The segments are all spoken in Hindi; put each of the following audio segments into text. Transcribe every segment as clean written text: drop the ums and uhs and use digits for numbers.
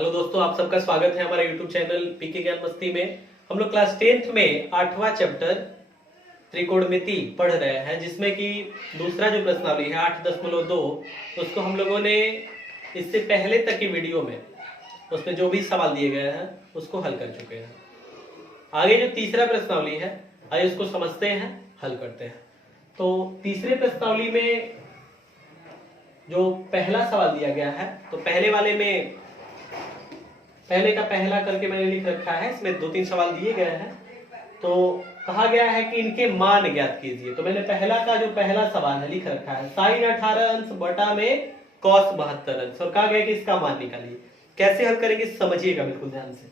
हेलो दोस्तों, आप सबका स्वागत है हमारे YouTube चैनल पीके ज्ञान मस्ती में। हम लोग क्लास 10th में 8वां चैप्टर त्रिकोणमिति पढ़ रहे हैं, जिसमें कि दूसरा जो प्रश्नावली है 8.2 उसको हम लोगों ने इससे पहले तक की वीडियो में उसमें जो भी सवाल दिए गए हैं उसको हल कर चुके हैं। आगे जो तीसरा प्रश्नावली है, आइए उसको समझते हैं, हल करते हैं। तो तीसरे प्रश्नावली में जो पहला सवाल दिया गया है, तो पहले वाले में पहले का पहला करके मैंने लिख रखा है, इसमें 2-3 सवाल दिए गए हैं। तो कहा गया है कि इनके मान ज्ञात कीजिए। तो मैंने पहला का जो पहला सवाल है लिख रखा है साइन 18 अंश बटा में कॉस 72 अंश, और कहा गया कि इसका मान निकालिए। कैसे हल करेंगे समझिएगा बिल्कुल ध्यान से।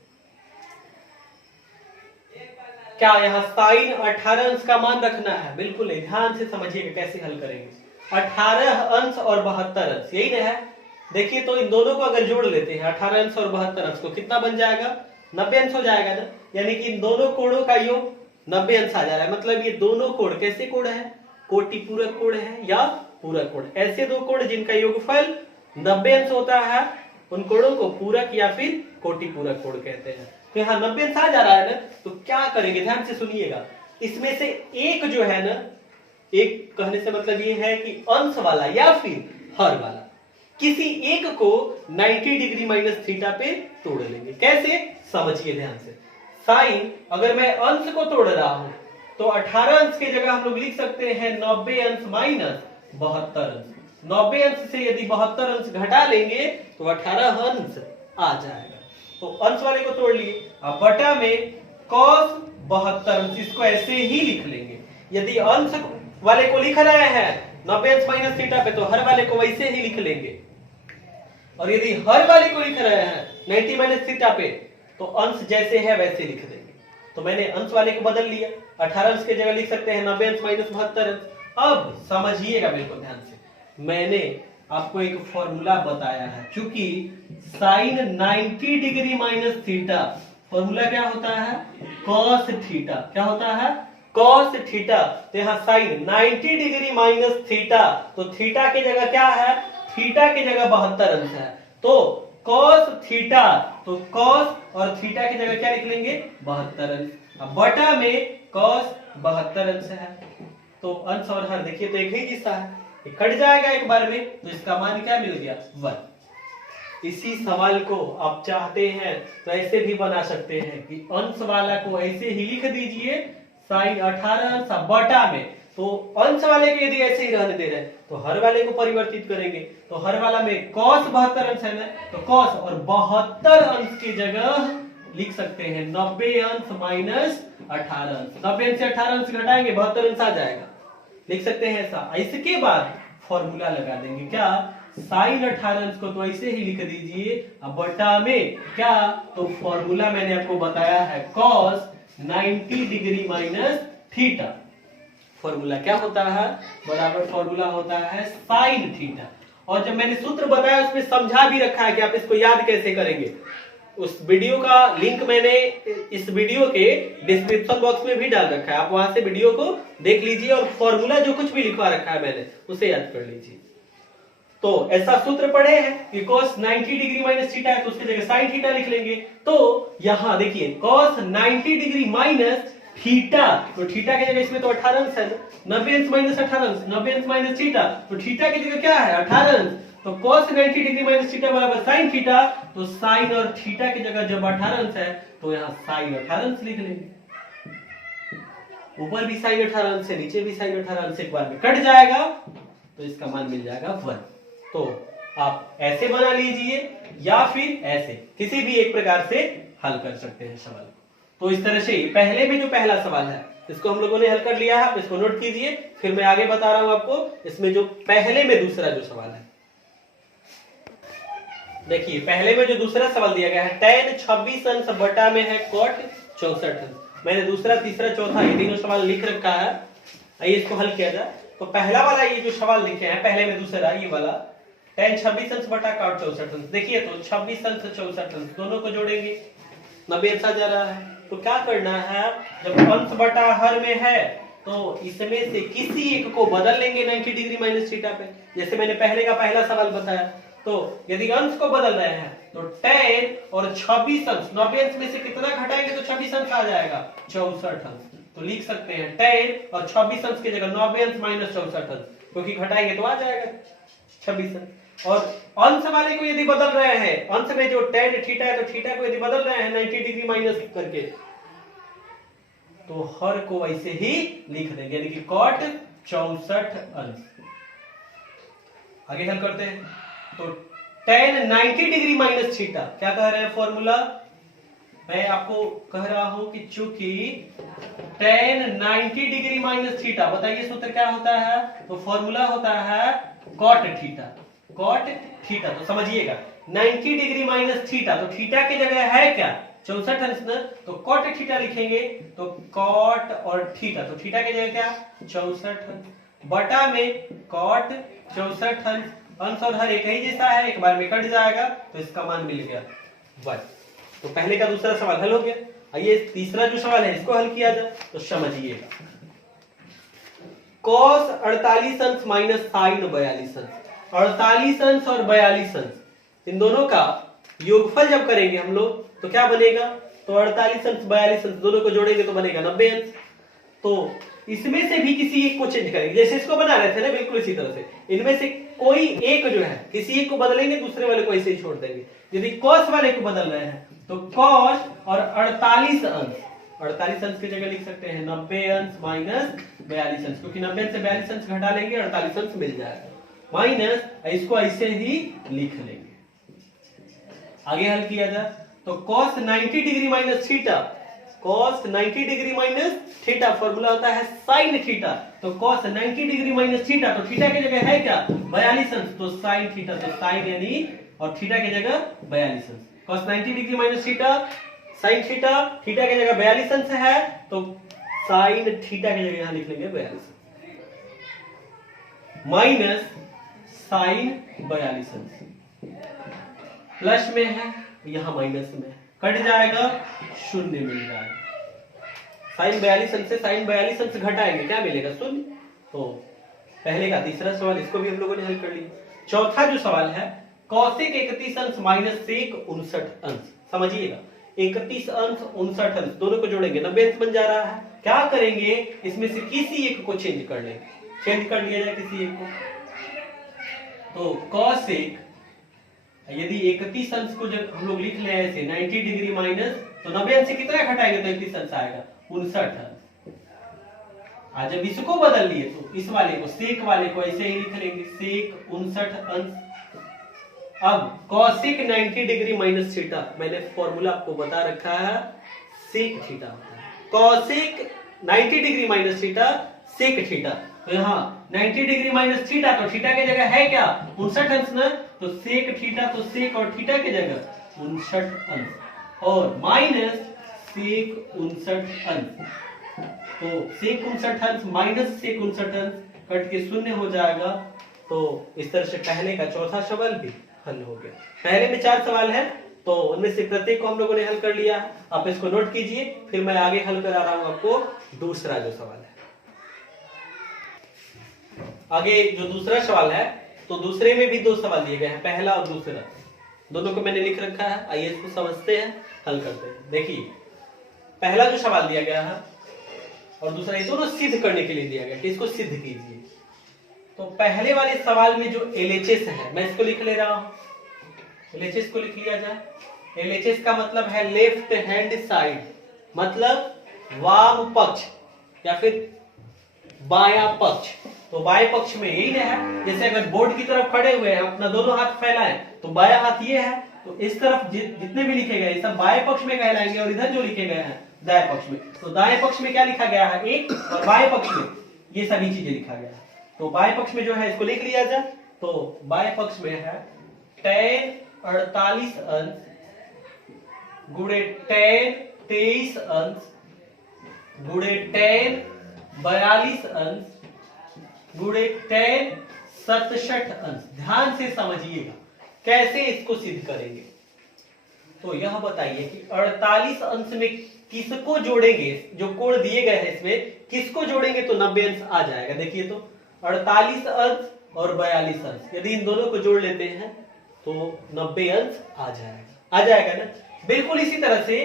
क्या यहाँ साइन 18 अंश का मान रखना है? बिल्कुल नहीं, ध्यान से समझिएगा कैसे हल करेंगे। 18 अंश और 72 अंश यही ना है। देखिए तो इन दोनों को अगर जोड़ लेते हैं 18 अंश और 72 अंश को, कितना बन जाएगा? 90 अंश हो जाएगा ना। यानी कि इन दोनों कोणों का योग 90 अंश आ जा रहा है। मतलब ये दोनों कोण कैसे कोण है? कोटि पूरक कोण है या पूरक कोण। ऐसे दो कोण जिनका योगफल 90 अंश होता है उन कोणों को पूरक या फिर कोटि पूरक कोण कहते हैं। तो यहाँ 90 अंश आ जा रहा है ना, तो क्या करेंगे ध्यान से सुनिएगा। इसमें से एक जो है ना, एक कहने से मतलब ये है कि अंश वाला या फिर हर वाला, किसी एक को 90 डिग्री माइनस थीटा पे तोड़ लेंगे। कैसे समझिए ध्यान से। साइन अगर मैं अंश को तोड़ रहा हूं तो 18 अंश की जगह हम लोग लिख सकते हैं 90 अंश माइनस 72 अंश। 90 अंश से यदि 72 अंश घटा लेंगे तो 18 अंश आ जाएगा। तो अंश वाले को तोड़ लिए, अब बटा में cos 72 अंश, इसको ऐसे ही लिख लेंगे। यदि अंश वाले को लिख रहे हैं 90 अंश माइनस थीटा पे, तो हर वाले को वैसे ही लिख लेंगे। और यदि हर वाले को लिख रहे हैं 90 माइनस थीटा पे, तो अंश जैसे है वैसे लिख देंगे। तो मैंने अंश वाले को बदल लिया, 18 अंश की जगह लिख सकते हैं 90 अंश माइनस 72 अंश। अब समझिएगा बिल्कुल ध्यान से, मैंने आपको एक फॉर्मूला बताया है। चूंकि sine 90 degree minus theta, formula क्या होता है? Cos theta. क्या होता है? Cos theta. तो यहाँ साइन 90 डिग्री माइनस थीटा, तो थीटा की जगह क्या है? थीटा की जगह 72 अंश है। तो cos थीटा, तो cos और थीटा की जगह क्या लिख लेंगे? 72 अंश। अब बटा में cos 72 अंश है। तो अंश और हर देखिए तो एक ही हिस्सा है, ये कट जाएगा एक बार में, तो इसका मान क्या मिल गया? 1। इसी सवाल को आप चाहते हैं तो ऐसे भी बना सकते हैं कि अंश वाला को ऐसे ही लिख दीजिए साइन 18 अंश बटा में, तो अंश वाले के यदि ऐसे ही रहने दे रहे हैं तो हर वाले को परिवर्तित करेंगे। तो हर वाला में cos 72 अंश है ना, तो cos और 72 अंश की जगह लिख सकते हैं 90 अंश माइनस 18 अंश। 90 अंश से 18 अंश घटाएंगे 72 अंश आ जाएगा, लिख सकते हैं ऐसा। इसके बाद फॉर्मूला लगा देंगे। क्या? साइन 18 अंश को तो ऐसे ही लिख दीजिए, अब बटा में क्या? तो फॉर्मूला मैंने आपको बताया है cos 90 degree minus theta. Formula क्या होता है? बराबर फॉर्मूला होता है साइन थीटा। और जब मैंने सूत्र बताया उसमें समझा भी रखा है कि आप इसको याद कैसे करेंगे। उस वीडियो का लिंक मैंने इस वीडियो के डिस्क्रिप्शन बॉक्स में भी डाल रखा है, आप वहां से वीडियो को देख लीजिए और फॉर्मूला जो कुछ भी लिखवा रखा है मैंने उसे याद कर लीजिए। तो ऐसा सूत्र पढ़े हैं कि cos 90 डिग्री माइनस थीटा है तो उसकी जगह साइन थीटा लिख लेंगे। तो यहां देखिए cos 90 डिग्री माइनस थीटा, तो थीटा की जगह इसमें तो 18 अंश है, 90 अंश माइनस 18 अंश, 90 अंश माइनस थीटा, तो थीटा की जगह क्या है? 18 अंश। तो cos 90 डिग्री माइनस थीटा बराबर साइन थीटा, तो साइन और थीटा की जगह जब 18 अंश है तो यहाँ साइन 18 अंश लिख लेंगे। ऊपर भी साइन 18 अंश है, नीचे भी साइन 18 अंश, एक बार में कट जाएगा तो इसका मान मिल जाएगा 1। तो आप ऐसे बना लीजिए या फिर ऐसे, किसी भी एक प्रकार से हल कर सकते हैं सवाल। तो इस तरह से पहले में जो पहला सवाल है इसको हम लोगों ने हल कर लिया है, आप इसको नोट कीजिए। फिर मैं आगे बता रहा हूं आपको इसमें जो पहले में दूसरा जो सवाल है। देखिए पहले में जो दूसरा सवाल दिया गया है tan 26 अंश बटा में है cot 64 अंश। मैंने दूसरा, तीसरा, चौथा ये तीनों सवाल लिख रखा है। आइए इसको हल किया जाए। तो पहला वाला ये जो सवाल लिखे हैं पहले में दूसरा, ये वाला tan 26 अंश बटा cot 64 अंश। देखिए तो 26 अंश 64 अंश दोनों को जोड़ेंगे, 90 अंश आ जा रहा है। तो क्या करना है? जब अंश बटा हर में है तो इसमें से किसी एक को बदल लेंगे 90 डिग्री माइनस थीटा पे, जैसे मैंने पहले का पहला सवाल बताया। तो यदि अंश को बदल रहे हैं तो 10 और 26 अंश, 90 अंश में से कितना घटाएंगे तो 26 अंश आ जाएगा, 64 अंश। तो लिख सकते हैं 10 और 26 अंश की जगह 90 अंश माइनस 64 अंश, क्योंकि घटाएंगे तो आ जाएगा 26 अंश। और अंश वाले को यदि बदल रहे हैं, अंश में जो tan थीटा है तो थीटा को यदि बदल रहे हैं 90 डिग्री माइनस करके, तो हर को ऐसे ही लिख देंगे, यानी कि cot 64 अंश। आगे हल करते हैं। तो tan 90 डिग्री माइनस थीटा, क्या कह रहे हैं फॉर्मूला, मैं आपको कह रहा हूं कि चूंकि tan 90 डिग्री माइनस थीटा, बताइए सूत्र क्या होता है, तो फॉर्मूला होता है cot थीटा, cot थीटा। तो समझिएगा 90 डिग्री माइनस थीटा, तो थीटा की जगह है क्या 64 अंश ना, तो cot थीटा लिखेंगे, तो cot और थीटा, तो थीटा की जगह क्या 64 बटा में cot 64 अंश और हर एक ही जैसा है, एक बार में कट जाएगा, तो इसका मान मिल गया 1। तो पहले का दूसरा सवाल हल हो गया। आइए तीसरा जो सवाल है इसको हल किया जाए। तो समझिएगा cos 48 अंश माइनस sin 42 अंश, 48 अंश और 42 अंश इन दोनों का योगफल जब करेंगे हम लोग तो क्या बनेगा, तो 48 अंश 42 अंश दोनों को जोड़ेंगे तो बनेगा 90 अंश। तो इसमें से भी किसी एक को चेंज करेंगे, जैसे इसको बना रहे थे ना, बिल्कुल इसी तरह से इनमें से कोई एक जो है किसी एक को बदलेंगे, दूसरे वाले को ऐसे ही छोड़ देंगे। यदि cos वाले को बदल रहे हैं तो cos और 48 अंश, 48 अंश की जगह लिख सकते हैं 90 अंश माइनस 42 अंश, क्योंकि 90 अंश से 42 अंश घटा लेंगे 48 अंश मिल जाएगा, माइनस इसको ऐसे ही लिख लेंगे। आगे हल किया जाए तो cos 90 degree minus theta, cos 90 degree minus theta formula होता है sin थीटा, तो cos 90 डिग्री माइनस थीटा, तो थीटा की जगह है क्या 42 अंश, तो sin थीटा, तो sin यानी और थीटा की जगह 42 अंश, cos 90 degree minus theta sin theta, theta की जगह 42 अंश है तो sin थीटा की जगह यहां लिख लेंगे 42 माइनस sin 42 अंश, प्लस में है यहां माइनस में, कट जाएगा शून्य मिल जाएगा, sin 42 अंश से sin 42 अंश घटाएंगे क्या मिलेगा शून्य। तो पहले का तीसरा सवाल इसको भी हम लोगों ने हल कर लिया। चौथा जो सवाल है cosec 31 अंश माइनस sec 59 अंश, समझिएगा 31 अंश 59 अंश दोनों को जोड़ेंगे 90 अंश बन जा रहा है। क्या करेंगे, इसमें से किसी एक को चेंज कर लेंगे, चेंज कर लिया जाए किसी एक को। तो cosec यदि 31 अंश को जब हम लोग लिख ले ऐसे 90 डिग्री माइनस, तो 90 अंश से कितना घटाएंगे तो 31 अंश आएगा 59 अंश। आज जब इसको बदल लिए तो इस वाले को सेक वाले को ऐसे ही लिख लेंगे सेक 59 अंश। अब cosec 90 डिग्री माइनस थीटा, मैंने फॉर्मूला आपको बता रखा है सेक थीटा होता है, cosec 90 degree minus theta sec theta, तो यहाँ 90 डिग्री माइनस थीटा, तो थीटा की जगह है क्या 59 अंश ना, तो सेक थीटा, तो सेक और थीटा की जगह 59 अंश और माइनस सेक 59 अंश, तो सेक 59 अंश माइनस सेक 59 अंश कट के शून्य हो जाएगा। तो इस तरह से पहले का चौथा सवाल भी हल हो गया। पहले में 4 सवाल है तो उनमें से प्रत्येक को हम लोगों ने हल कर लिया। आप इसको नोट कीजिए, फिर मैं आगे हल करा रहा हूं आपको दूसरा जो सवाल है। आगे जो दूसरा सवाल है तो दूसरे में भी 2 सवाल दिए गए हैं, पहला और दूसरा, दोनों को मैंने लिख रखा है। आइए इसको समझते हैं, हल करते हैं। देखिए पहला जो सवाल दिया गया है और दूसरा, ये दोनों सिद्ध करने के लिए दिया गया कि इसको सिद्ध कीजिए। तो पहले वाले सवाल में जो LHS है मैं इसको लिख ले रहा हूं, LHS को लिख लिया जाए। LHS का मतलब है लेफ्ट हैंड साइड, मतलब वाम पक्ष या फिर बायां पक्ष। तो बाएं पक्ष में यही है, जैसे अगर बोर्ड की तरफ खड़े हुए हैं अपना दोनों हाथ फैलाएं तो बायां हाथ ये है, तो इस तरफ जितने भी लिखे गए सब बाएं पक्ष में कहलाएंगे और इधर जो लिखे गए हैं दाएं पक्ष में। तो दाएं पक्ष में क्या लिखा गया है 1 और बाएं पक्ष में ये सभी चीजें लिखा गया है। तो बाएं पक्ष में जो है इसको लिख लिया जाए। तो बाएं पक्ष में है tan 48 अंश गुणे tan 23 अंश गुणे tan 42 अंश गुणे tan 67 अंश। ध्यान से समझिएगा कैसे इसको सिद्ध करेंगे। तो यह बताइए कि 48 अंश में किसको जोड़ेंगे, जो कोण दिए गए हैं इसमें किसको जोड़ेंगे तो 90 अंश आ जाएगा। देखिए तो 48 अंश और 42 अंश, यदि इन दोनों को जोड़ लेते हैं तो 90 अंश आ जाएगा ना। बिल्कुल इसी तरह से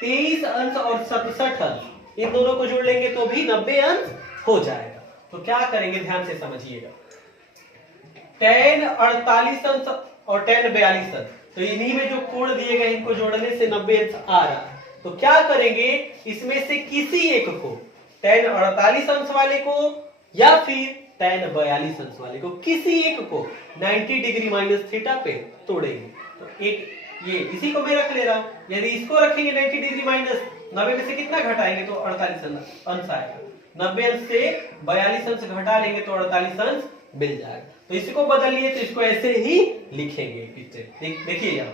23 अंश और 67 अंश इन दोनों को जोड़ लेंगे तो भी 90 अंश हो जाएगा। तो क्या करेंगे ध्यान से समझिएगा, tan 48 अंश और tan 42 अंश, तो इन्हीं में जो कोण दिए गए इनको जोड़ने से 90 अंश आ रहा है। तो क्या करेंगे, इसमें से किसी एक को, tan 48 अंश वाले को या फिर tan 42 अंश वाले को, किसी एक को 90 डिग्री माइनस थीटा पे तोड़ेंगे। तो एक ये इसी को मैं रख ले रहा हूं, यदि इसको रखेंगे 90 डिग्री माइनस, 90 में से कितना घटाएंगे तो 48 अंश आएगा। 90 अंश से 42 अंश घटा लेंगे तो 48 अंश मिल जाएगा। तो इसको बदलिए तो इसको ऐसे ही लिखेंगे, देखिए यहाँ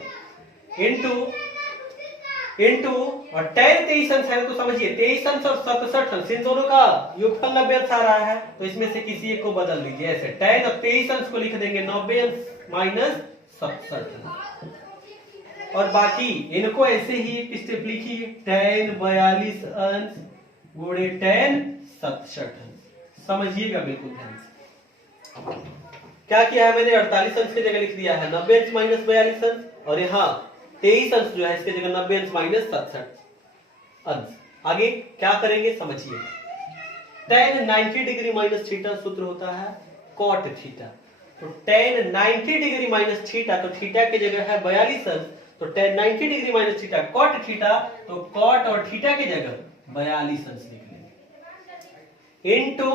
इनटू और tan 23 अंश है तो समझिए 23 अंश और 67 अंश इन दोनों का योगफल 90 अंश आ रहा है, तो इसमें से किसी एक को बदल दीजिए ऐसे। tan 23 अंश को लिख देंगे 90 अंश माइनस 67 और बाकी इनको ऐसे ही एक स्टेप लिखिए, tan 42 अंश गुणे tan 67 अंश। समझिएगा बिल्कुल ध्यान से। क्या किया है मैंने, 48 अंश की जगह लिख दिया है 90 अंश माइनस 42 अंश, और यहाँ 23 अंश जो है इसकी जगह 90 अंश माइनस 67 अंश। आगे क्या करेंगे समझिए, tan 90 डिग्री माइनस थीटा सूत्र होता है cot थीटा, तो tan 90 डिग्री माइनस थीटा, तो थीटा की जगह है 42 अंश, तो tan 90 degree minus theta cot theta, तो cot और थीटा की जगह 42 अंश लिख लेंगे into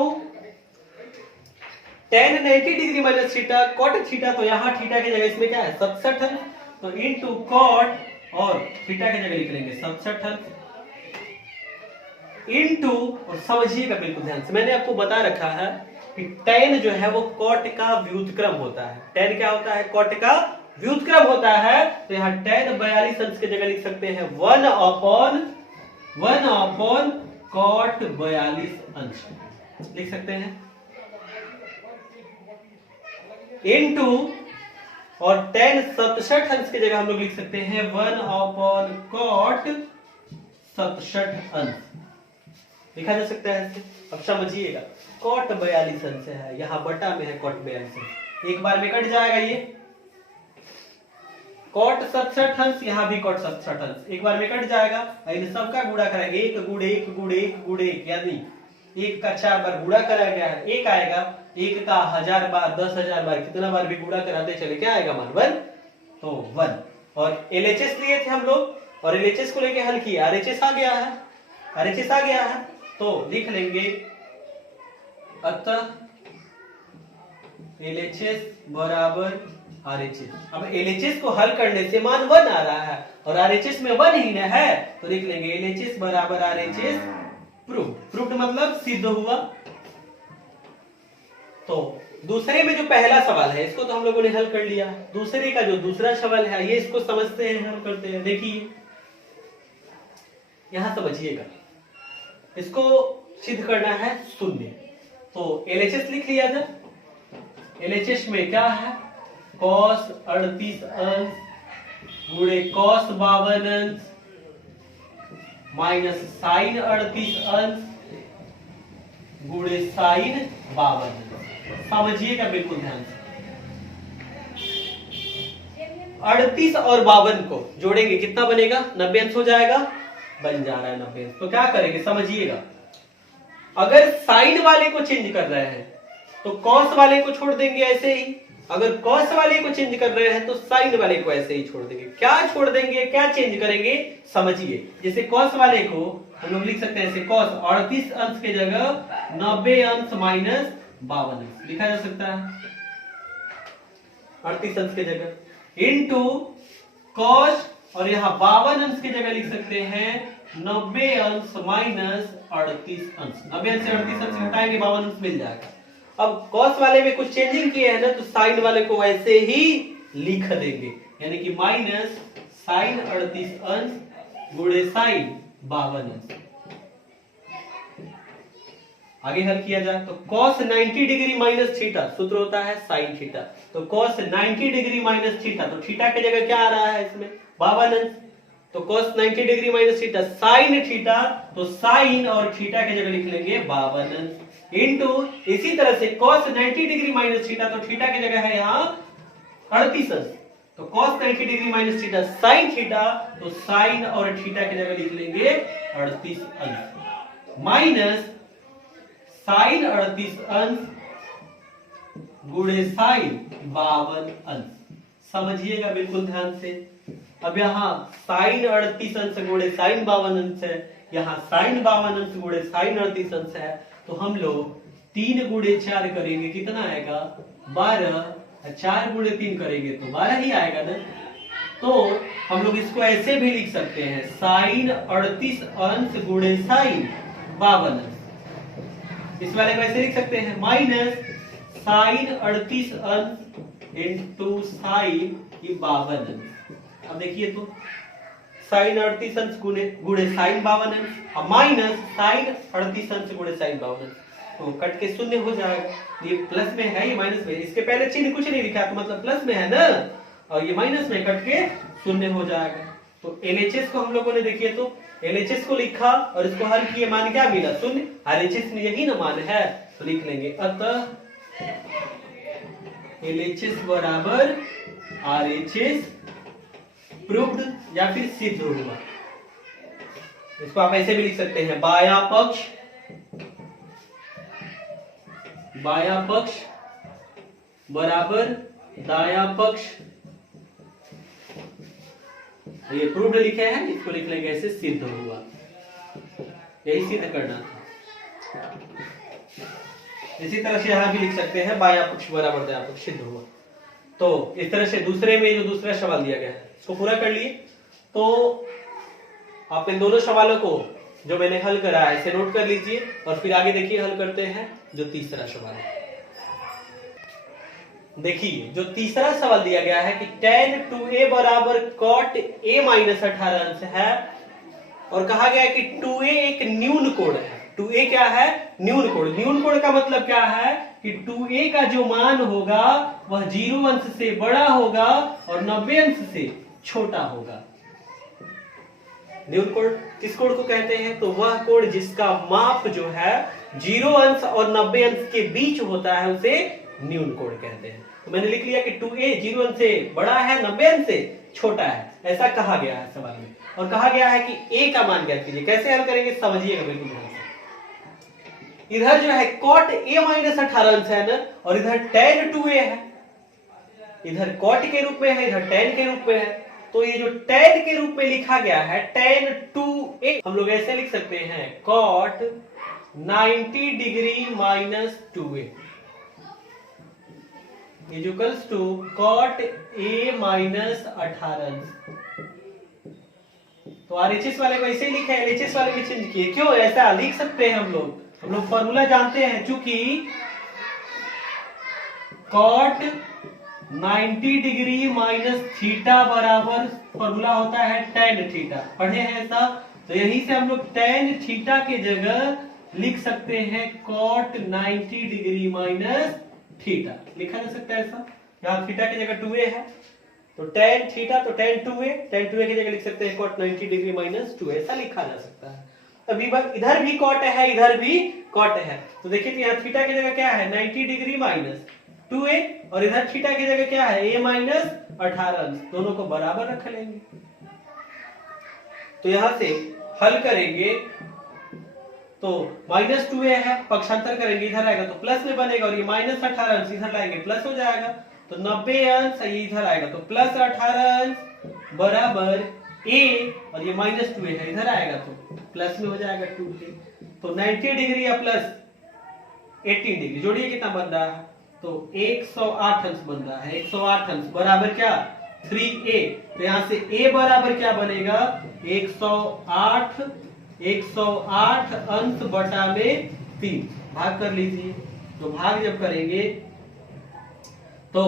tan 90 degree minus theta cot theta, तो यहां थीटा की जगह इसमें क्या है 67 अंश, तो इनटू cot और थीटा की जगह लिख लेंगे 67 अंश इनटू, और समझिएगा बिल्कुल ध्यान से, मैंने आपको बता रखा है कि tan जो है वो cot का व्युत्क्रम होता है। tan क्या होता है, cot का व्युत्क्रम होता है, तो यहाँ tan 42 अंश की जगह लिख सकते हैं 1 अपॉन cot 42 अंश लिख सकते हैं इनटू, और tan 67 अंश की जगह हम लोग लिख सकते हैं 1 अपॉन cot 67 अंश लिखा जा सकता है ऐसे। अब समझिएगा cot 42 अंश है, यहाँ बटा में है cot 42 अंश, एक बार में कट जाएगा ये cot 67 अंश, यहाँ भी cot 67 अंश एक बार में कट जाएगा। इन सबका गुणा कराएंगे, 1 गुणे 1 गुणे 1 गुणे 1, यानी 1 का 4 बार गुणा कराया गया है 1 आएगा, 1 का 1000 बार 10,000 बार कितना बार भी गुणा कराते चले क्या आएगा मान 1, तो 1। और LHS लिए थे हम लोग और LHS को लेके हल किया, RHS आ गया है, तो लिख लेंगे अतः LHS बराबर RHS। अब LHS को हल करने से मान 1 आ रहा है और RHS में 1 ही न है, तो लिख लेंगे LHS बराबर RHS प्रूव्ड मतलब सिद्ध हुआ। तो दूसरे में जो पहला सवाल है इसको तो हम लोगों ने हल कर लिया, दूसरे का जो दूसरा सवाल है ये इसको समझते हैं, हल करते हैं। देखिए यहां समझिएगा, इसको सिद्ध करना है 0, तो LHS लिख लिया जाए। LHS में क्या है, cos 38 अंश गुणे cos 52 अंश माइनस sin 38 अंश गुणे sin 52 अंश। समझिएगा बिल्कुल ध्यान से, 38 और 52 को जोड़ेंगे कितना बनेगा, 90 अंश हो जाएगा, बन जा रहा है 90 अंश। तो क्या करेंगे समझिएगा, अगर साइन वाले को चेंज कर रहे हैं तो कॉस वाले को छोड़ देंगे ऐसे ही, अगर कॉस वाले को चेंज कर रहे हैं तो साइन वाले को ऐसे ही छोड़ देंगे। क्या छोड़ देंगे, क्या चेंज करेंगे समझिए। जैसे कॉस वाले को हम लोग लिख सकते हैं ऐसे, कॉस 38 अंश की जगह 90 अंश माइनस 52 अंश लिखा जा सकता है, 38 अंश की जगह इनटू कॉस, और यहाँ 52 अंश की जगह लिख सकते हैं 90 अंश माइनस 38 अंश। 90 अंश से 38 अंश हटाएंगे 52 अंश मिल जाएगा। अब कॉस वाले में कुछ चेंजिंग किए हैं ना, तो साइन वाले को वैसे ही लिख देंगे, यानी कि माइनस साइन 38 अंश गुणे साइन 52 अंश। आगे हल किया जाए तो cos 90 डिग्री माइनस थीटा सूत्र होता है साइन थीटा, तो cos 90 डिग्री माइनस थीटा, तो थीटा की जगह क्या आ रहा है इसमें 52 अंश, तो cos 90 degree minus theta sine theta, तो साइन और थीटा की जगह लिख लेंगे 52 अंश इनटू, इसी तरह से cos 90 डिग्री माइनस थीटा, तो थीटा की जगह है यहाँ 38 अंश, तो cos 90 degree minus theta sine theta, तो साइन और थीटा की जगह लिख लेंगे 38 अंश माइनस साइन 38 अंश गुणे साइन 52 अंश। समझिएगा बिल्कुल ध्यान से। अब यहाँ साइन 38 अंश गुणे साइन 52 अंश है, यहाँ साइन 52 अंश गुणे साइन 38 अंश है, तो हम लोग 3 गुणे 4 करेंगे, कितना आएगा 12, 4 गुणे 3 करेंगे तो 12 ही आएगा ना। तो हम लोग इसको ऐसे भी लिख सकते हैं, साइन 38 अंश गुणे साइन 52 अंश। इस वाले को ऐसे लिख सकते हैं, माइनस साइन 38 अंश इंटू साइन 52 अंश। अब देखिए तो साइन 38 अंश गुणे साइन 52 अंश और माइनस साइन 38 अंश गुणे साइन 52 अंश, तो कट के शून्य हो जाएगा। ये प्लस में है, ये माइनस में, इसके पहले चिन्ह कुछ नहीं लिखा तो मतलब प्लस में है ना, और ये माइनस में, कट के शून्य हो जाएगा। तो एलएचएस को हम लोगों ने देखिए तो एलएचएस को लिखा और इसको हल किए, मान क्या मिला शून्य। एलएचएस में यही ना मान है, तो लिख लेंगे अतः एलएचएस बराबर आरएचएस प्रूव्ड या फिर सिद्ध हुआ। इसको आप ऐसे भी लिख सकते हैं, बायां पक्ष बराबर दायां पक्ष। ये प्रूव्ड लिखे हैं, इसको लिख लेंगे ऐसे सिद्ध हुआ। यही सिद्ध करना था। इसी तरह से यहां भी लिख सकते हैं, बायां पक्ष बराबर दायां पक्ष सिद्ध हुआ। तो इस तरह से दूसरे में जो दूसरा सवाल दिया गया है इसको पूरा कर लिए। तो आप इन दोनों सवालों को जो मैंने हल करा है इसे नोट कर लीजिए और फिर आगे देखिए हल करते हैं जो तीसरा सवाल है। देखिए जो तीसरा सवाल दिया गया है कि tan 2a बराबर cot a माइनस 18 अंश है और कहा गया है कि 2a एक न्यून कोण है। 2a क्या है? न्यून कोण। न्यून कोण का मतलब क्या है कि 2a का जो मान होगा वह 0 अंश से बड़ा होगा और 90 अंश से छोटा होगा। न्यून कोण किस कोण को कहते हैं? तो वह कोण जिसका माप जो है 0 अंश और 90 अंश के बीच होता है उसे न्यून कोण कहते हैं। तो मैंने लिख लिया कि 2a 0 अंश से बड़ा है, 90 अंश से छोटा है, ऐसा कहा गया है सवाल में। और कहा गया है कि a का मान ज्ञात कीजिए। कैसे हल करेंगे समझिएगा बिल्कुल ध्यान से। इधर जो है cot a माइनस 18 अंश है ना, और इधर tan 2a है। इधर cot के रूप में है, इधर tan के रूप में है। तो ये जो tan के रूप में लिखा गया है tan 2a, हम लोग ऐसे लिख सकते हैं cot 90 degree minus 2a equals to cot a minus 18 अंश। तो RHS वाले को ऐसे ही लिखा है, LHS वाले को चेंज किए। क्यों ऐसा लिख सकते हैं हम लोग फॉर्मूला जानते हैं, चूंकि cot 90 डिग्री माइनस थीटा बराबर फॉर्मूला होता है tan थीटा। पढ़े हैं ऐसा? तो यही से हम लोग tan थीटा के जगह लिख सकते हैं cot 90 डिग्री माइनस थीटा। लिखा जा सकता है ऐसा। यहाँ थीटा की जगह 2a है तो tan थीटा, तो tan 2a की जगह लिख सकते हैं cot 90 डिग्री माइनस 2a, ऐसा लिखा जा सकता है। अभी इधर भी cot है, इधर भी cot है, तो देखिए तो यहाँ थीटा की जगह क्या है 90 डिग्री माइनस 2a और इधर थीटा की जगह क्या है a माइनस 18 अंश। दोनों को बराबर रख लेंगे। तो यहां से हल करेंगे तो माइनस 2a है, पक्षांतर करेंगे इधर आएगा तो प्लस में बनेगा, और ये माइनस 18 अंश इधर लाएंगे प्लस हो जाएगा। तो 90 अंश ये इधर आएगा तो प्लस 18 अंश बराबर a, और ये माइनस 2a है इधर आएगा तो प्लस में हो जाएगा 2a। तो 90 डिग्री या प्लस 18 डिग्री जोड़िए कितना बन रहा है? तो 108 अंश बन रहा है। 108 अंश बराबर क्या 3a। तो यहां से a बराबर क्या बनेगा 108 अंश बटा में 3। भाग कर लीजिए। तो भाग जब करेंगे तो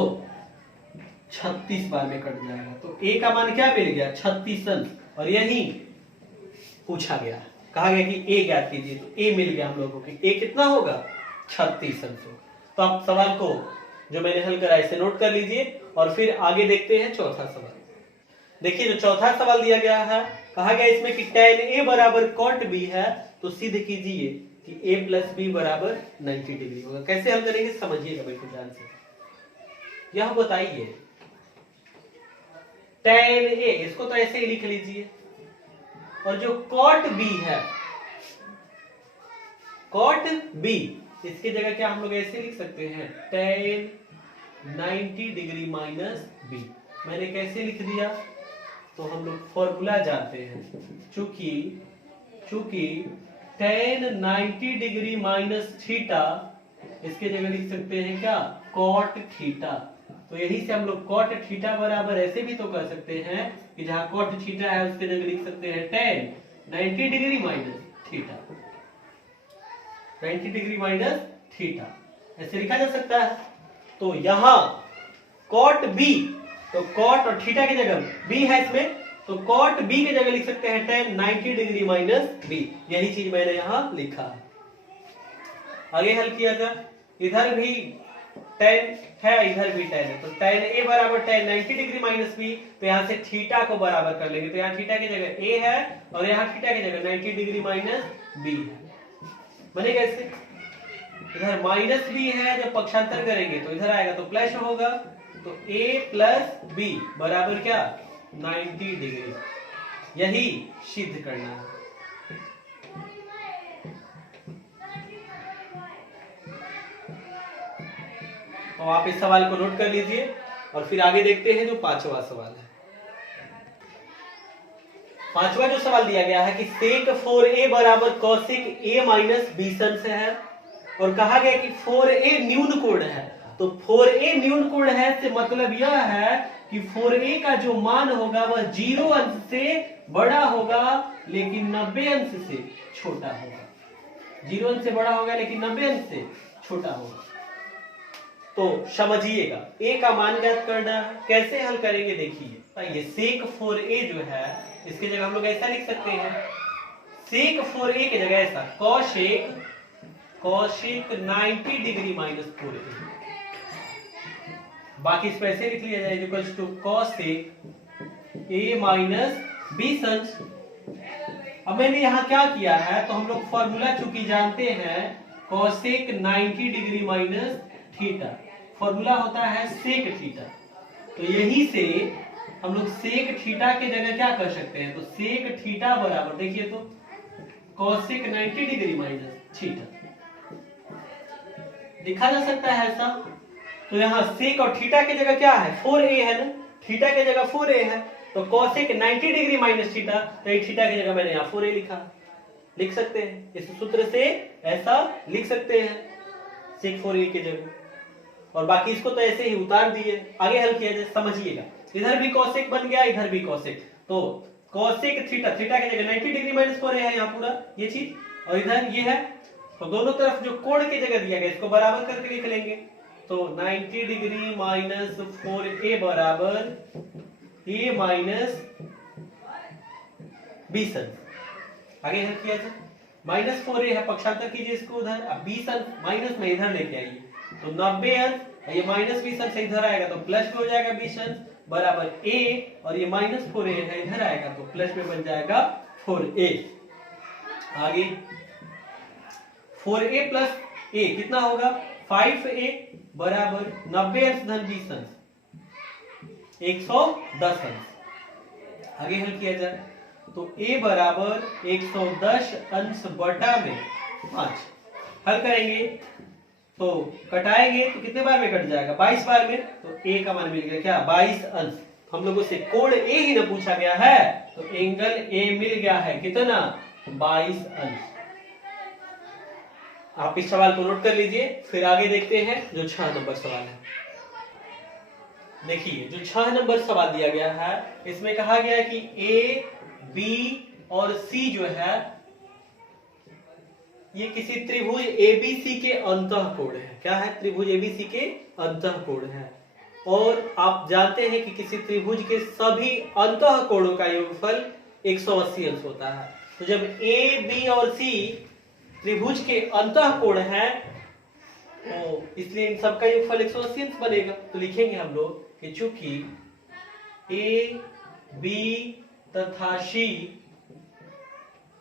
36 बार में कट जाएगा। तो a का मान क्या मिल गया 36 अंश, और यही पूछा गया, कहा गया कि a ज्ञात कीजिए। तो a मिल गया हम लोगों को। a कितना होगा 36 अंश होगा। तो आप सवाल को जो मैंने हल करा इसे नोट कर लीजिए और फिर आगे देखते हैं चौथा सवाल। देखिए जो चौथा सवाल दिया गया है, कहा गया इसमें कि tan a बराबर cot b है, तो सिद्ध कीजिए कि a प्लस b बराबर 90 डिग्री होगा। कैसे हल करेंगे समझिएगा बिल्कुल ध्यान से। यह बताइए tan A, इसको तो ऐसे ही लिख लीजिए। और जो cot B है, cot B, इसकी जगह क्या हम लोग ऐसे लिख सकते हैं, tan 90 डिग्री माइनस B। मैंने कैसे लिख दिया, तो हम लोग फॉर्मूला जानते हैं, चूंकि tan 90 डिग्री माइनस थीटा, इसके जगह लिख सकते हैं क्या, cot थीटा। तो यही से हम लोग cot थीटा बराबर ऐसे भी तो कर सकते हैं कि जहां cot थीटा है उसके जगह लिख सकते हैं tan 90 degree minus theta, 90 degree minus theta, ऐसे लिखा जा सकता है। तो यहां cot B, तो cot और थीटा की जगह B है इसमें, तो cot B की जगह लिख सकते हैं tan 90 डिग्री माइनस B। यही चीज मैंने यहां लिखा है। आगे हल किया जाए, इधर भी tan है, इधर भी tan है, तो tan A बराबर tan 90 डिग्री माइनस B। तो यहां से थीटा को बराबर कर लेंगे, तो यहां थीटा की जगह A है और यहां थीटा की जगह 90 डिग्री माइनस B है। बने कैसे, इधर माइनस B है, जब पक्षांतर करेंगे तो इधर आएगा तो प्लस होगा, तो A प्लस B बराबर क्या, 90 डिग्री। यही सिद्ध करना है। तो आप इस सवाल को नोट कर लीजिए और फिर आगे देखते हैं जो पांचवा सवाल है। पांचवा जो सवाल दिया गया है कि sec 4a बराबर cosec a माइनस b सन से है, और कहा गया कि 4a न्यून कोण है। तो 4a न्यून कोण है से मतलब यह है कि 4a का जो मान होगा वह 0 अंश से बड़ा होगा लेकिन 90 अंश से छोटा होगा। 0 अंश से बड़ा होगा लेकिन 90 अंश से छोटा होगा। तो समझिएगा, a का मान ज्ञात करना है, कैसे हल करेंगे देखिए। ये sec 4a जो है इसके जगह हम लोग ऐसा लिख सकते हैं, sec 4a की जगह ऐसा cosec 90 डिग्री माइनस 4a, बाकी इस पर ऐसे लिख लिया जाए equals to cosec a minus b सन। अब मैंने यहां क्या किया है, तो हम लोग फॉर्मूला चूंकि जानते हैं cosec 90 degree minus theta, formula होता है sec थीटा। तो यही से हम लोग sec थीटा के जगह क्या कर सकते हैं, तो sec थीटा बराबर देखिए तो cosec 90 डिग्री माइनस थीटा लिखा जा सकता है ऐसा। तो यहाँ sec और थीटा की जगह क्या है, 4a है ना, थीटा की जगह 4a है, तो cosec 90 डिग्री माइनस थीटा, तो ये थीटा की जगह मैंने यहाँ 4a लिखा, लिख सकते हैं इस सूत्र से, ऐसा लिख सकते हैं sec 4a की जगह, और बाकी इसको तो ऐसे ही उतार दिए। आगे हल किया जाए, समझिएगा, इधर भी cosec बन गया, इधर भी cosec, तो cosec थीटा, थीटा की जगह 90 डिग्री माइनस 4a है यहाँ पूरा ये चीज, और इधर ये है, तो दोनों तरफ जो कोण की जगह दिया गया इसको बराबर करके लिख लेंगे। तो 90 डिग्री माइनस 4a बराबर a माइनस b सन। आगे हल किया जाए, माइनस 4a है, पक्षांतर कीजिए इसको उधर, अब b सन माइनस में इधर लेके आइए, तो 90 अंश, ये माइनस b सन से इधर आएगा तो प्लस में हो जाएगा b सन बराबर a, और ये माइनस 4a है इधर आएगा तो प्लस में बन जाएगा 4a। आगे 4a प्लस a कितना होगा, 5a बराबर 90 अंश धन 20 अंश 110 अंश। आगे हल किया जाए, तो a बराबर 110 अंश बटा में 5, हल करेंगे तो कटाएंगे तो कितने बार में कट जाएगा, 22 बार में, तो a का मान मिल गया क्या, 22 अंश। हम लोगों से कोण a ही ना पूछा गया है, तो एंगल a मिल गया है कितना, 22 अंश। आप इस सवाल को नोट कर लीजिए, फिर आगे देखते हैं जो 6 नंबर सवाल है। देखिए जो 6 नंबर सवाल दिया गया है, इसमें कहा गया है कि a, b और c जो है ये किसी त्रिभुज ABC के अंतःकोण है। क्या है, त्रिभुज ABC के अंतःकोण है, और आप जानते हैं कि किसी त्रिभुज के सभी अंतःकोणों का योगफल 180 अंश होता है। तो जब A, B और C त्रिभुज के अंतःकोण है, तो इसलिए इन सबका योगफल 180 अंश बनेगा। तो लिखेंगे हम लोग कि चूंकि A, B तथा C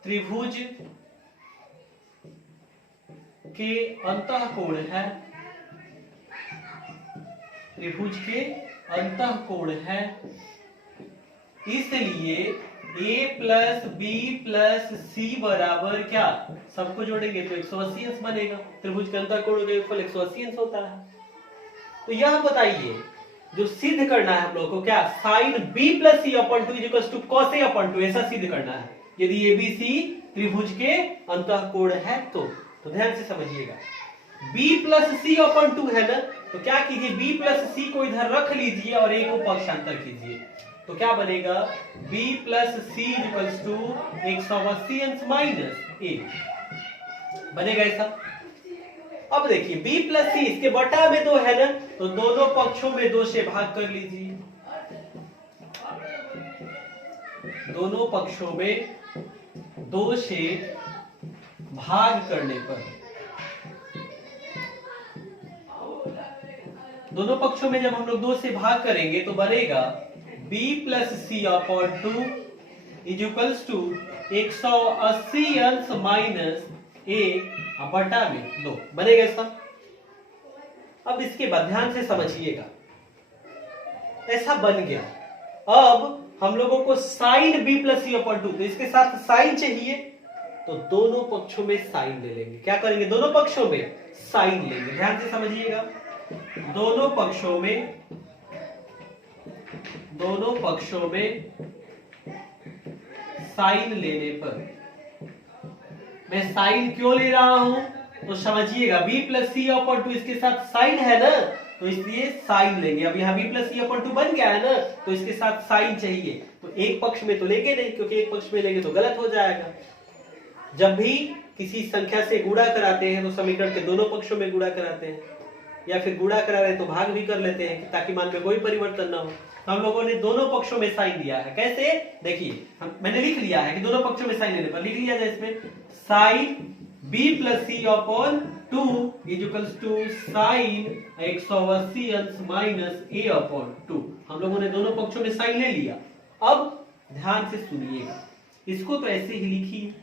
त्रिभुज के अंतःकोण है, त्रिभुज के अंतःकोण है, इसलिए a प्लस बी प्लस सी बराबर क्या, सबको जोड़ेंगे तो 180 अंश बनेगा। त्रिभुज के अंतःकोण का योगफल 180 अंश होता है। तो यह बताइए जो सिद्ध करना है हम लोग को, क्या sine b plus C upon two is to cos A upon two, ऐसा सिद्ध करना है यदि एबीसी त्रिभुज के अंतःकोण है तो ध्यान से समझिएगा। b plus C upon to है ना, तो क्या कीजिए b प्लस सी को इधर रख लीजिए और a को पक्षांतर कीजिए, तो क्या बनेगा b plus C equals to 180 अंश माइनस a बनेगा ऐसा। अब देखिए b प्लस सी इसके बटा में 2 है ना, तो दोनों पक्षों में 2 से भाग कर लीजिए, दोनों पक्षों में 2 से भाग करने पर, दोनों पक्षों में जब हम लोग 2 से भाग करेंगे तो बनेगा b plus C upon two is equals to 180 अंश माइनस a बटा में 2 बनेगा इसका। अब इसके बाद ध्यान से समझिएगा, ऐसा बन गया। अब हम लोगों को sign b plus C upon to, तो इसके साथ साइन चाहिए, तो दोनों पक्षों में साइन ले लेंगे। क्या करेंगे, दोनों पक्षों में साइन लेंगे। ध्यान से समझिएगा, दोनों पक्षों में साइन लेने पर, मैं साइन क्यों ले रहा हूं तो समझिएगा, b plus C upon to इसके साथ साइन है ना, तो इसलिए साइन लेंगे। अब यहाँ b plus C upon to बन गया है ना, तो इसके साथ साइन चाहिए, तो एक पक्ष में तो लेंगे नहीं, क्योंकि एक पक्ष में लेंगे तो गलत हो जाएगा। जब भी किसी संख्या से गुणा कराते हैं तो समीकरण के दोनों पक्षों में गुणा कराते हैं, या फिर गुणा करा रहे तो भाग भी कर लेते हैं ताकि मान में कोई परिवर्तन ना हो। तो हम लोगों ने दोनों पक्षों में साइन दिया है। कैसे, देखिए मैंने लिख लिया है कि दोनों पक्षों में साइन लेने पर, लिख लिया जाए इसमें sine b plus C upon two is equals to sine 180 अंश माइनस a अपॉन टू। हम लोगों ने दोनों पक्षों में साइन ले लिया। अब ध्यान से सुनिएगा, इसको तो ऐसे ही लिखिए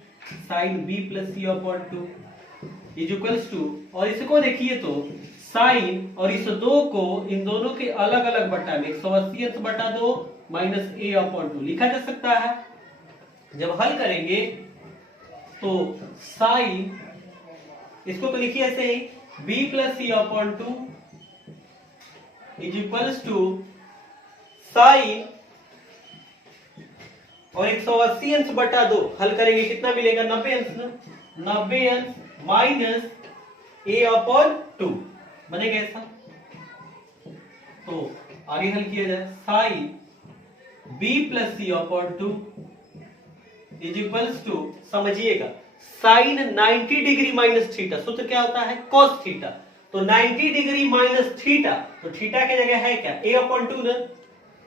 sine b plus C upon two is equals to, और इसको देखिए तो साइन और इस 2 को इन दोनों के अलग अलग बटा में 180 अंश बटा 2 माइनस a अपॉन टू लिखा जा सकता है। जब हल करेंगे तो साइन, इसको तो लिखिए ऐसे ही b plus C upon two is equals to sine और 180 अंश बटा 2, हल करेंगे कितना मिलेगा, 90 अंश ना, 90 अंश माइनस a अपॉन टू बनेगा ऐसा। तो आगे हल किया जाए, sine b plus C upon two is equals to, समझिएगा साइन 90 डिग्री माइनस थीटा, सूत्र क्या होता है, कॉस थीटा, तो 90 डिग्री माइनस थीटा, तो थीटा की जगह है क्या, a अपॉन टू ना,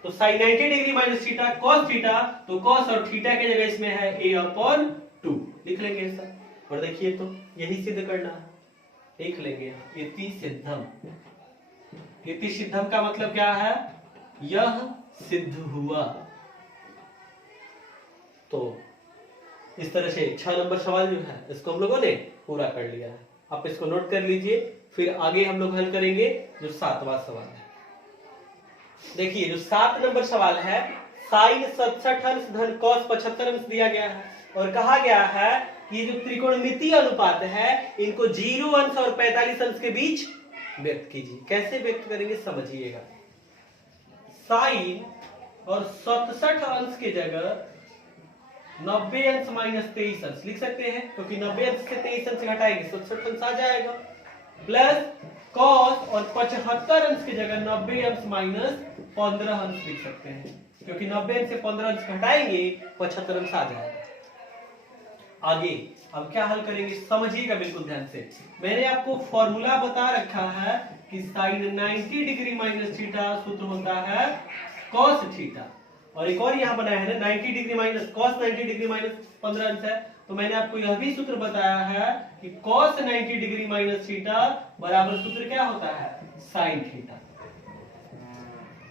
तो sine 90 degree minus theta cos theta, तो कॉस और थीटा की जगह इसमें है a अपॉन टू, लिख लेंगे ऐसा। और देखिए तो यही सिद्ध करना है, लिख लेंगे इति सिद्धम। इति सिद्धम का मतलब क्या है, यह सिद्ध हुआ। तो इस तरह से 6 नंबर सवाल जो है इसको हम लोगों ने पूरा कर लिया है। आप इसको नोट कर लीजिए, फिर आगे हम लोग हल करेंगे जो 7वां सवाल है। देखिए जो 7 नंबर सवाल है, साइन 67 अंश धन कॉस 75 अंश दिया गया है और कहा गया है ये जो त्रिकोणमितीय अनुपात है इनको 0 अंश और 45 अंश के बीच व्यक्त कीजिए। कैसे व्यक्त करेंगे समझिएगा, साइन और 67 अंश की जगह 90 अंश माइनस 23 अंश लिख सकते हैं, क्योंकि 90 अंश से 23 अंश घटाएंगे 67 अंश आ जाएगा, प्लस कॉस और 75 अंश की जगह 90 अंश माइनस 15 अंश लिख सकते हैं, क्योंकि 90 अंश से 15 अंश घटाएंगे 75 अंश आ जाएगा। आगे अब क्या हल करेंगे समझिएगा बिल्कुल ध्यान से। मैंने आपको फॉर्मूला बता रखा है कि साइन 90 डिग्री माइनस थीटा सूत्र होता है कॉस थीटा, और एक और यहाँ बनाया है ना 90 degree minus cos 90 degree minus 15 अंश है, तो मैंने आपको यह भी सूत्र बताया है कि कॉस 90 डिग्री माइनस थीटा बराबर सूत्र क्या होता है, साइन थीटा।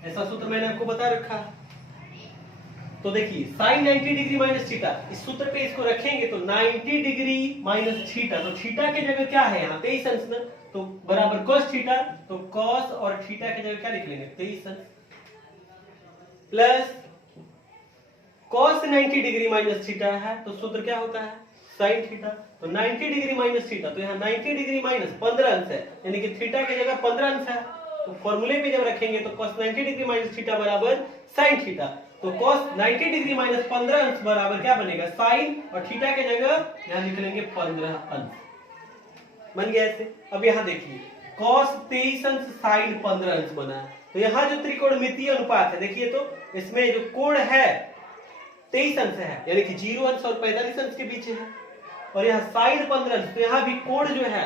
ऐसा सूत्र मैंने आपको बता रखा है। तो देखिए साइन 90 डिग्री माइनस थीटा, इस सूत्र पे इसको रखेंगे तो 90 डिग्री माइनस थीटा, तो थीटा की जगह क्या है यहाँ 23 अंश ना, तो बराबर cos थीटा, तो cos और थीटा की जगह क्या लिख लेंगे 23 अंश, plus cos 90 degree minus theta है तो सूत्र क्या होता है sin थीटा। तो 90 डिग्री माइनस थीटा, तो यहाँ 90 डिग्री माइनस 15 अंश है, यानी कि थीटा की जगह 15 अंश है। तो फॉर्मूले पे जब रखेंगे तो cos 90 डिग्री माइनस थीटा बराबर sin थीटा। तो cos 90 डिग्री माइनस 15 अंश बराबर क्या बनेगा sin, और थीटा की जगह यहाँ लिख लेंगे 15 अंश। बन गया ऐसे। अब यहाँ देखिए cos 23 अंश sin 15 अंश बना है। तो यहाँ जो त्रिकोणमितीय अनुपात है देखिए, तो इसमें जो कोण है 23 अंश है, यानी कि 0 अंश और 45 अंश के बीच है। और यहाँ साइन 15 अंश, तो यहाँ भी कोण जो है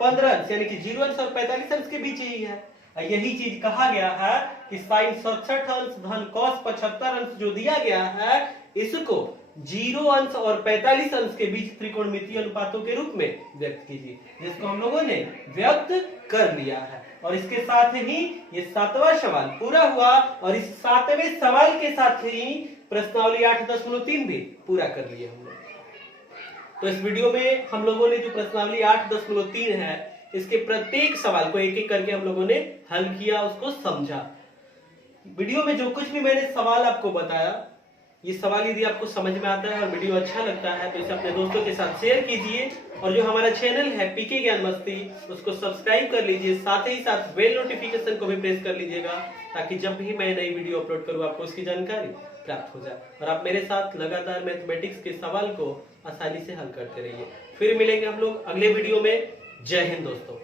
15 अंश, यानी कि 0 अंश और 45 अंश के बीच ही है। यही चीज कहा गया है कि साइन 67 अंश धन cos 75 अंश जो दिया गया है, इसको 0 अंश और 45 अंश के बीच त्रिकोणमितीय अनुपातों के रूप में व्यक्त कीजिए, जिसको हम लोगों ने व्यक्त कर लिया है। और इसके साथ ही ये 7वां सवाल पूरा हुआ, और इस 7वें सवाल के साथ ही प्रश्नावली 8.3 भी पूरा कर लिया हम लोग। तो इस वीडियो में हम लोगों ने जो प्रश्नावली 8.3 है, इसके प्रत्येक सवाल को एक एक करके हम लोगों ने हल किया, उसको समझा। वीडियो में जो कुछ भी मैंने सवाल आपको बताया, ये सवाल यदि आपको समझ में आता है और वीडियो अच्छा लगता है तो इसे अपने दोस्तों के साथ शेयर कीजिए, और जो हमारा चैनल है पीके ज्ञान मस्ती, उसको सब्सक्राइब कर लीजिए। साथ ही साथ बेल नोटिफिकेशन को भी प्रेस कर लीजिएगा, ताकि जब भी मैं नई वीडियो अपलोड करूं आपको उसकी जानकारी प्राप्त हो जाए, और आप मेरे साथ लगातार मैथमेटिक्स के सवाल को आसानी से हल करते रहिए। फिर मिलेंगे हम लोग अगले वीडियो में। जय हिंद दोस्तों।